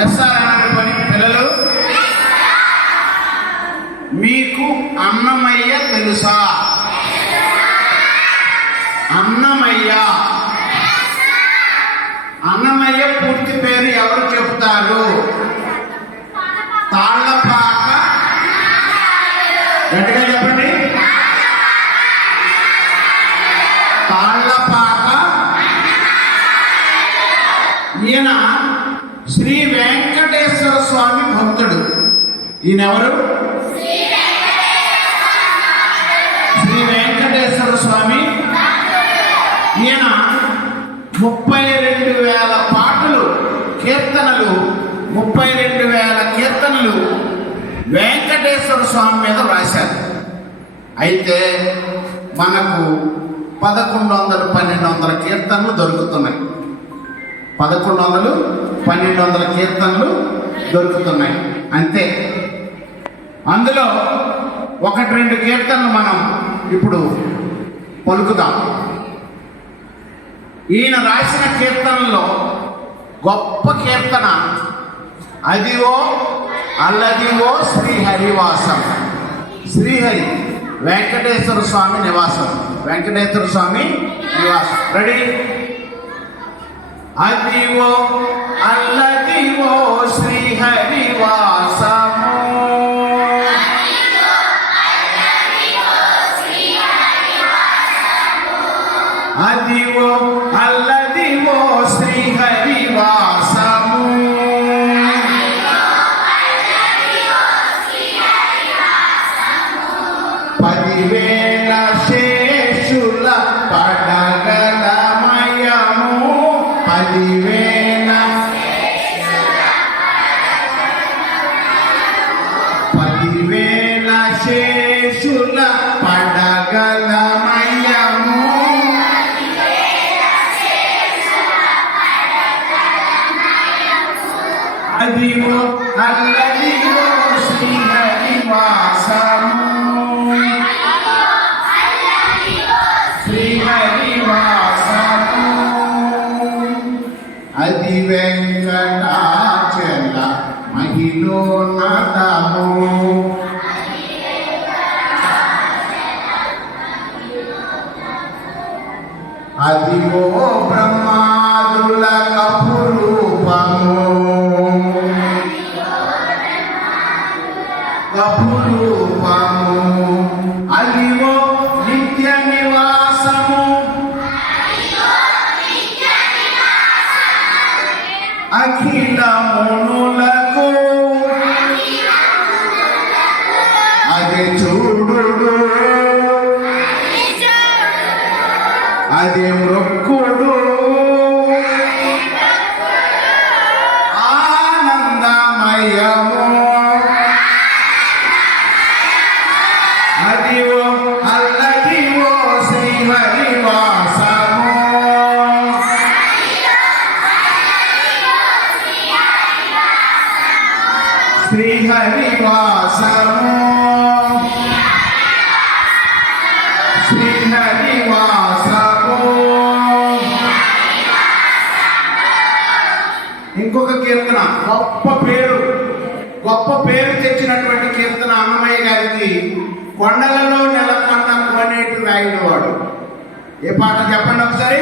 SR అనే పని పిల్లలు మీకు అన్నమయ్య తెలుసా? అన్నమయ్య అన్నమయ్య పూర్తి పేరు ఎవరు చెప్తారు? తాళ్లపాక. గట్టిగా చెప్పండి. తాళ్లపాక. ఈయన శ్రీ వెంకటేశ్వర స్వామి భక్తుడు. ఈయనెవరు? శ్రీ వెంకటేశ్వర స్వామి. ఈయన 32,000 పాటలు, కీర్తనలు, 32,000 కీర్తనలు వెంకటేశ్వర స్వామి మీద రాశారు. అయితే మనకు 1100, 1200 కీర్తనలు దొరుకుతున్నాయి. 1100, 1200 కీర్తనలు దొరుకుతున్నాయి అంతే. అందులో 1-2 కీర్తనలు మనం ఇప్పుడు పలుకుదాం. ఈయన రాసిన కీర్తనలో గొప్ప కీర్తన అదివో అల్లదివో శ్రీహరివాసం. శ్రీహరి వెంకటేశ్వర స్వామి నివాసం. వెంకటేశ్వర స్వామి నివాసం. రెడీ? అదివో అల్లదివో శ్రీహరివాసము, అదివో అల్లదివో శ్రీహరివాసము, 10,000 శేషుల పడగలమయము, 10,000 శేషుల పడగలమయము, అదివో అల్లదివో శ్రీహరివాసము, శ్రీహరివాసము, అది వెంకటాచల మహిళోన్నతము, అదివో బ్రహ్మాదుల కపురూపము, కపురూపము, అదివో నిత్య నివాసము, అఖిల మునులకు అది చూడు, అది మృక్కుడు, ఆనందమయము, అదివో అల్లదివో శ్రీహరివాసము, శ్రీహరివాసము, శ్రీహరివాసము. ఇంకొక కీర్తన, గొప్ప పేరు తెచ్చినటువంటి కీర్తన అన్నమయ్య గారికి, కొండలలో నెలకొన్న కోనేటి రాయిన వాడు. ఏ పాట చెప్పండి ఒకసారి,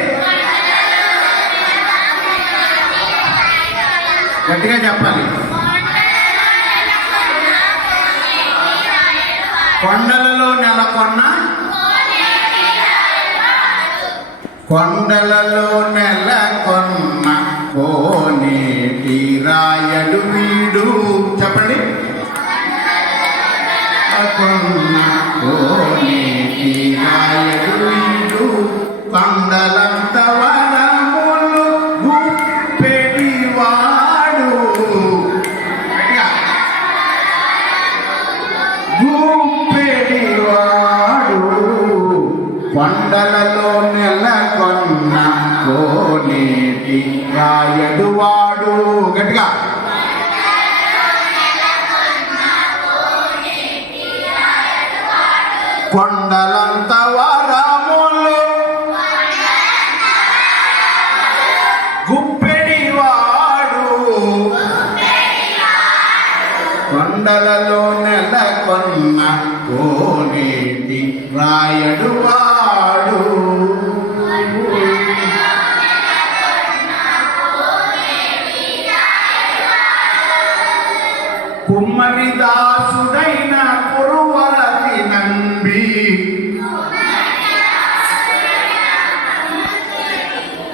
గట్టిగా చెప్పాలి. కొండలలో నెలకొన్న, కొండలలో నెలకొన్న కోనేటి రాయడు వీడు. చెప్పండి. కొన్న కోనేటి రాయడు వీడు, కొండలంత వరములు గుప్పెడివాడు, గుప్పెడివాడు, కొండలలో నెలకొన్న కోనేటి రాయడు వాడు. గట్టిగా కొండలంత వరములు గుప్పెడివాడు, కొండలలో నెలకొన్న కోనేటి రాయడు వాడు. కుమ్మరి దాసుడైన కురువరతి నంబి,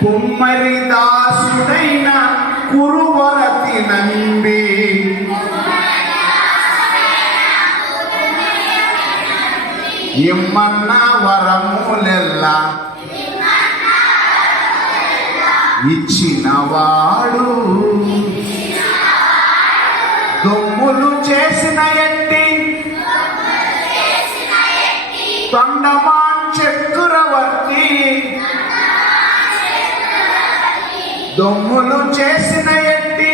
కుమ్మరి దాసుడైన కురువరతి నంబి, ఇమ్మన్న వరములెల్లా ఇచ్చినవాడు. దొమ్ములు చేసిన ఎట్టి తొండమాన్ చక్రవర్తి, దొమ్ములు చేసిన ఎట్టి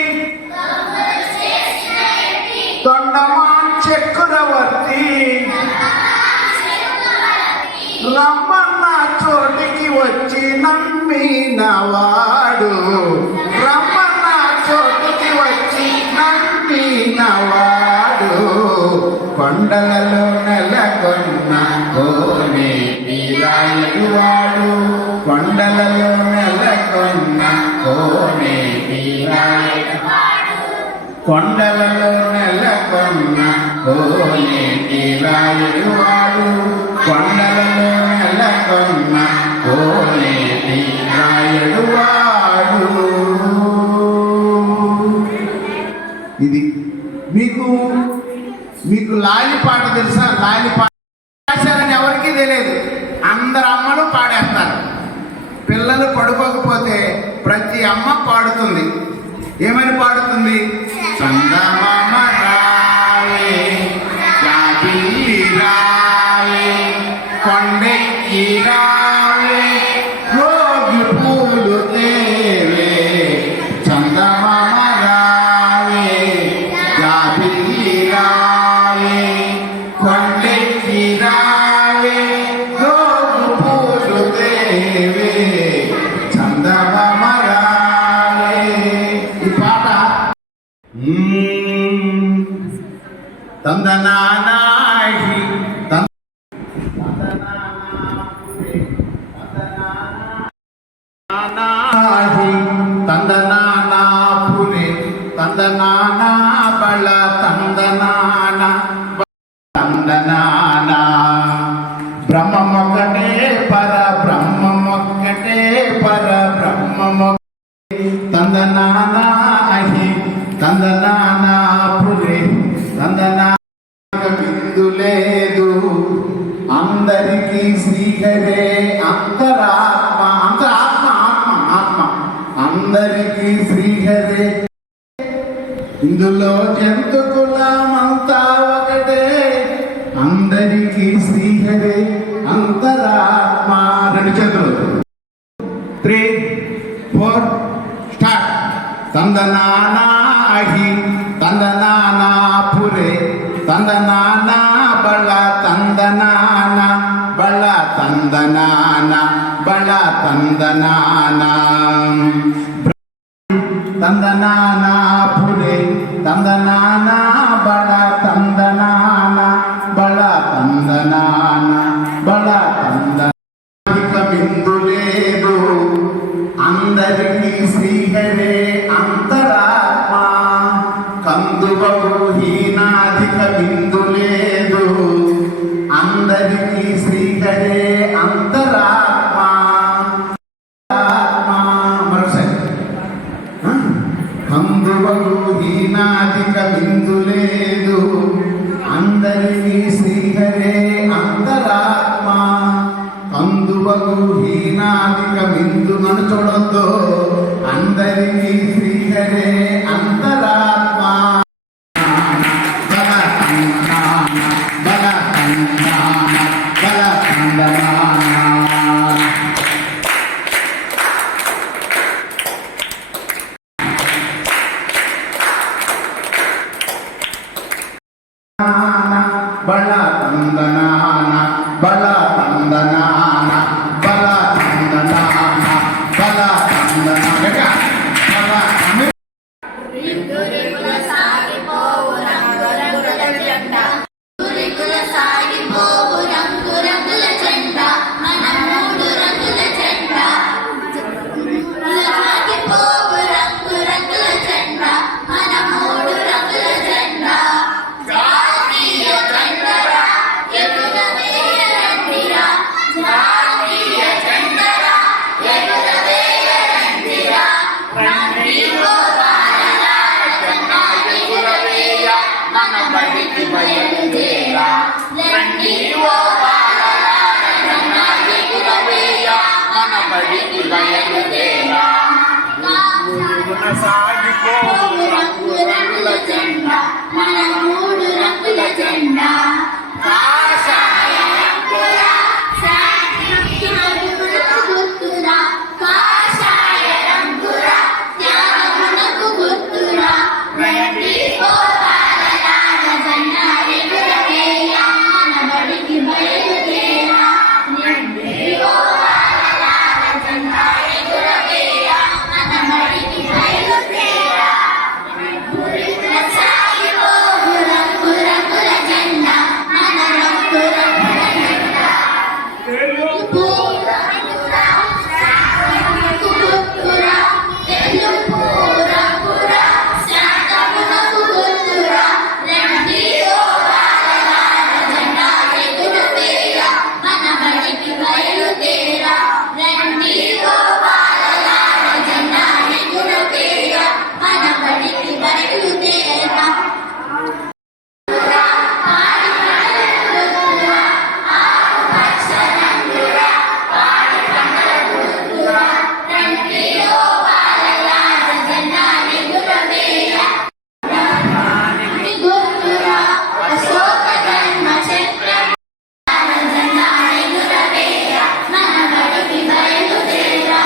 తొండమాన్ చక్రవర్తి, రమ్మన్న చోటికి వచ్చి నమ్మినవాడు. రమ్మన్న చోటికి వచ్చి నమ్మినవాడు. కొండలలో నెలకొన్న కోనేటి రాయడు వాడు. కొండలలో నెలకొన్న కోనేటి రాయడు వాడు. కొండలలో నెలకొన్న కోనేటి రాయడు వాడు. కొండలలో నెలకొన్న కోనేటి రాయడు వాడు. ఇది మీకు లాలి పాట తెలుసా? లాలి పాట రాశారని ఎవరికీ తెలియదు. అందరు అమ్మలు పాడేస్తారు. పిల్లలు పడుకోకపోతే ప్రతి అమ్మ పాడుతుంది. ఏమని పాడుతుంది? చందమామ రావే, జాబిల్లి రావే, కొండెక్కి రావే, రోగి పూలు తేవే. చందమామ రావే, జాబిల్లి రావే, కొండెక్కి రావే, రోగి పూలు తేవే. చందమామ రావే. ఈ పాట తందనానాహి తందనానా పురే తందనానా బళ తందనానా తందనానా. బ్రహ్మమొక్కటే పర బ్రహ్మమొక్కటే పర బ్రహ్మమొక్కటే. తందనానా అహి తందనానా పురే తందనా. బిందు లేదు అందరికీ శ్రీహరే. అంతరాత్మ అంతరాత్మ ఆత్మ ఆత్మ అందరికీ శ్రీహరే. ఇందులో జంతుకులమంతా ఒకటే. అందరికీ శ్రీహరే అంతరాత్మ. రెండు చేతులు 3, 4 స్టార్ట్. తందనానా అహి తందనానా పురే తందనానా బళ తందనానా బళ తందనానా బళ తందనానా. తందనానా పురే తందనానా బళ తందనానా బళ తందనానా బళ తందనా. బిందు లేదు అందరికీ శ్రీహరే అంతరాత్మ. కందువకు హీనాధిక బిందు లేదు అందరికీ శ్రీహరే అంతరాత్మ. మరోసారి కందువకు హీనాధిక బిందు లేదు అందరికీ శ్రీహరే అంతరాత్మ. కందువకు హీనాధిక బిందు నన్ను చూడొద్దు. అందరికీ శ్రీహరే అంతరాత్మ. బల తందనాన బల తందనాన బల తందనాన. బళ తందనాన బళ తందనాన బళ తందనాన బళ తందనాన. రింగు రింగుల సాగిపోవు రంగుల మన బడికి బయలుదేరా రండి ఓ బాలలార జెండా ఎగురవేయ మన బడికి బయలుదేరా ఊరున సాగిపోవు రంగు రంగుల జెండా మన 3 రంగుల జెండా కాషాయ రంగుల శాంతికి మరుగునకు గుర్తురా కాషాయ రంగుల త్యాగమునకు గుర్తురా రండి ఓ బాలలార జెండా ఎగురవేయ మన బడికి బయలుదేరా రండి ఓ బాలలార జెండా ఎగురవేయ మన బడికి బయలుదేరా ఊరున సాగిపోవు రంగు రంగుల జెండా మన రంగు రంగుల జెండా తెలుపు రంగుల శాంతికి గుర్తురా తెలుపు రంగుల శాంతమునకు గుర్తురా రండి ఓ బాలలార జెండా ఎగురవేయ మన బడికి బయలుదేరా రండి ఓ బాలలార జెండా ఎగురవేయ మన బడికి బయలుదేరా గుర్తురా అశోక జన్మ చక్రం జెండా ఎగురవేయ మన బడికి బయలుదేరా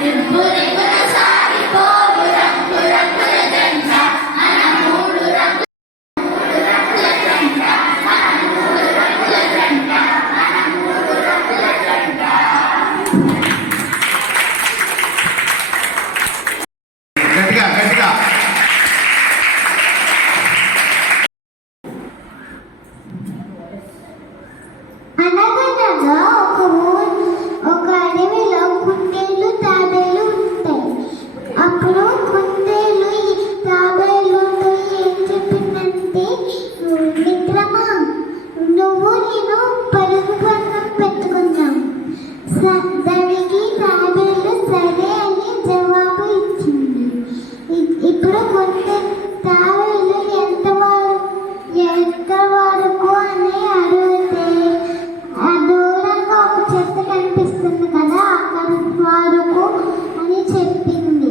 రిబ్బురిబ్బున సాగిపోవు రంగు రంగుల జెండా మన 3 రంగుల జెండా మన 3 రంగుల జెండా మన 3 రంగుల జెండా గట్టిగా గట్టిగా అనగనగా ఒక అడవిలో కుందేలు తాబేలు ఉంటాయి. అప్పుడు కుందేలు ఈ తాబేలుతో ఏం చెప్పిందంటే, మిత్రమా, నువ్వు నేను పరుగు పందెం పెట్టుకుందాం. దానికి తాబేలు సరే అని జవాబు ఇచ్చింది. ఇప్పుడు తాబేలు ఎంత వరకు అని అడిగితే, ఆ దూరంగా ఒక చెట్టు కనిపిస్తుంది కదా, అక్కడ వరకు అని చెప్పింది.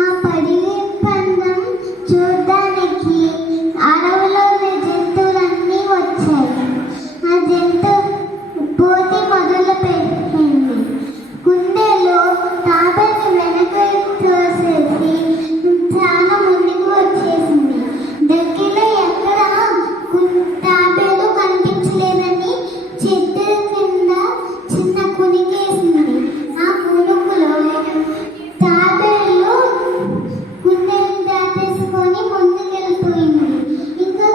ఆ పడిగి పందెం చూడ్డానికి అడవిలోని జంతువులన్నీ వచ్చాయి. ఆ జంతు పోటీ మొదలు పెట్టింది. కుందేలు తాబేలు వెనక తోసేసి చాలా ముందుకు వచ్చేసింది. దగ్గరలో ఎక్కడ తాబేలు కనిపించలేదని చెట్టు కింద చిన్న కునికేసింది. ఆ కునుకులో తాబేలు కుందేలు దాటేసుకొని ముందుకెళ్ళిపోయింది. ఇంకా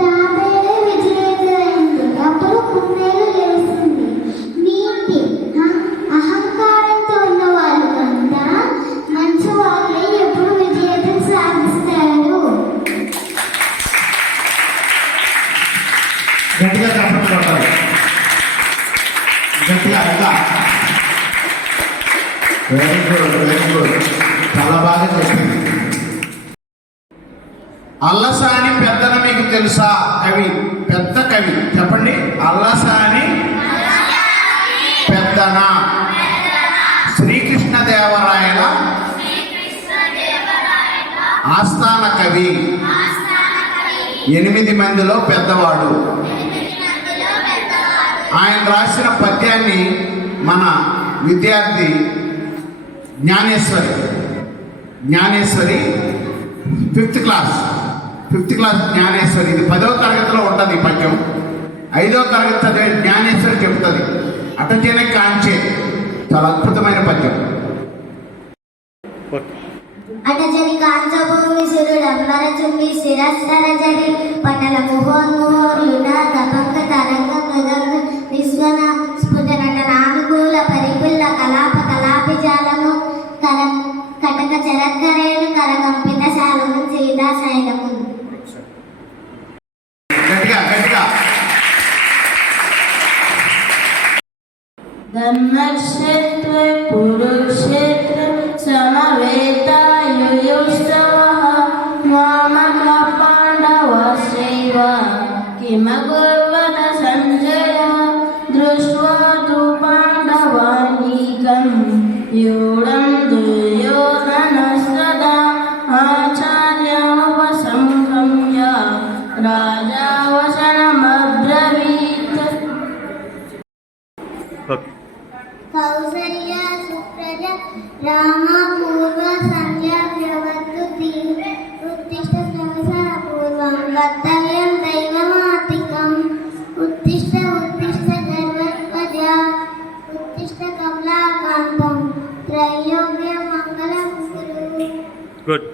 తాబేలు విజయమైంది. అప్పుడు కుందేలు లేచింది. నీతి అహంకారంతో ఉన్న వాళ్ళు కంటే మంచి వాళ్ళే ఎప్పుడు విజయం సాధిస్తారు. గట్టిగా చెప్పండి కొట్టాలి గట్టిగా ఇంకా వెరీ గుడ్ చాలా బాగా చెప్పింది. అల్లసాని పెద్దన మీకు తెలుసా? కవి, పెద్ద కవి చెప్పండి. అల్లసాని పెద్దన శ్రీకృష్ణదేవరాయల ఆస్థాన కవి, 8 మందిలో పెద్దవాడు. ఆయన రాసిన పద్యాన్ని మన విద్యార్థి జ్ఞానేశ్వరి 5th క్లాస్ జ్ఞానేశ్వరి, ఇది 10వ తరగతిలో ఉంటుంది ఈ పద్యం. 5వ తరగతి చదివే జ్ఞానేశ్వరి చెబుతుంది. అటచేనే కాంచే, చాలా అద్భుతమైన పద్యం. అటజని కాంచభూమి సిరుడంబర చుంబి శిరస్సర జరి పటల ముహోన్ముహోర్లున తపంక తరంగ మృదంగ నిస్వన స్ఫుట నటనానుకూల పరిపుల్ల కలాప కలాపి జాలము కటక చరక్కరేణు కరకంపిత శాలము సీతాశైలము. గట్టిగా ब्रह्मक्षेत्रे कुरुक्षेत्रे समवेतायुयुस्तवः मामक पाण्डवानां दृष्ट्वा किमकुर्वत सञ्जय दृष्ट्वा तु पाण्डवानीकं यूढं दुर्योधनस्तदा आचार्यमुपसंक्रम्य राजा वचनमब्रवीत् కౌసల్య సుప్రజ రామ పూర్వ సంధ్యా ప్రవర్తుతి ఉత్తిష్ట శ్రమసా పూర్వం కర్తవ్యం దైవమాతికం ఉత్తిష్ట ఉత్తిష్ట గర్వధ్వజ ఉత్తిష్ట కమలాకాంతం త్రైలోక్య మంగళం కురు. గుడ్.